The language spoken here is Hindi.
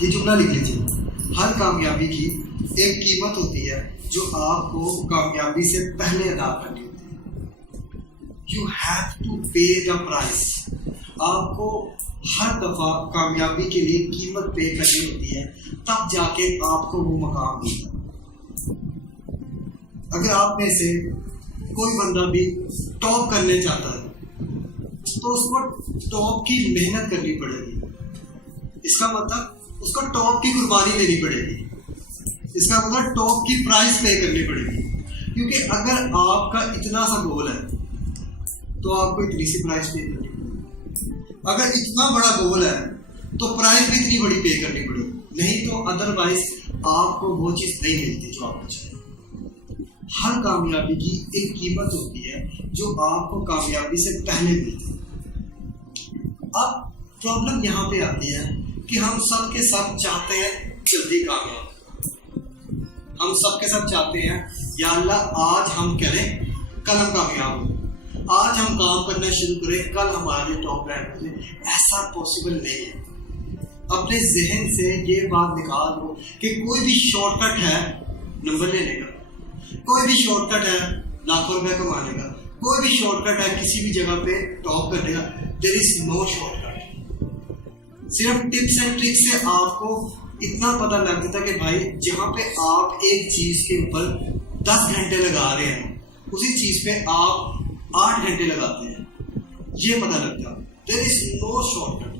ये जुमला लिख लीजिए, हर कामयाबी की एक कीमत होती है जो आपको कामयाबी से पहले अदा करनी होती है। यू हैव टू पे द प्राइस। आपको हर दफा कामयाबी के लिए कीमत पे करनी होती है, तब जाके आपको वो मकाम मिलता है। अगर आप में से कोई बंदा भी टॉप करने चाहता है तो उसको टॉप की मेहनत करनी पड़ेगी। इसका मतलब उसको टॉप की कुर्बानी देनी पड़ेगी। इसका मतलब टॉप की प्राइस पे करनी पड़ेगी। क्योंकि अगर आपका इतना सा गोल है तो आपको इतनी सी प्राइस पे करनी पड़ेगी। अगर इतना बड़ा गोल है तो प्राइस भी इतनी बड़ी पे करनी पड़ेगी, नहीं तो अदरवाइज आपको वो चीज़ नहीं मिलती जो आपको चाहिए। हर कामयाबी की एक कीमत होती है जो आपको कामयाबी से पहले मिलती है। अब प्रॉब्लम यहाँ पे आती है कि हम सब के सब चाहते हैं जल्दी कामयाब। हम सब के सब चाहते हैं या अल्लाह आज हम करें कल हम कामयाब हो, आज हम काम करना शुरू करें कल हमारे टॉप रैंक हो जाए। ऐसा पॉसिबल नहीं है। अपने जहन से ये बात निकाल दो कि कोई भी शॉर्टकट है नंबर लेने का, कोई भी शॉर्टकट है लाखों रुपए कमाने का, कोई भी शॉर्टकट है किसी भी जगह पे टॉप करने का। There is no shortcut. सिर्फ टिप्स एंड ट्रिक्स से आपको इतना पता लग जाता कि भाई जहाँ पे आप एक चीज के ऊपर 10 घंटे लगा रहे हैं उसी चीज पे आप 8 घंटे लगाते हैं, ये पता लगता। There is no shortcut.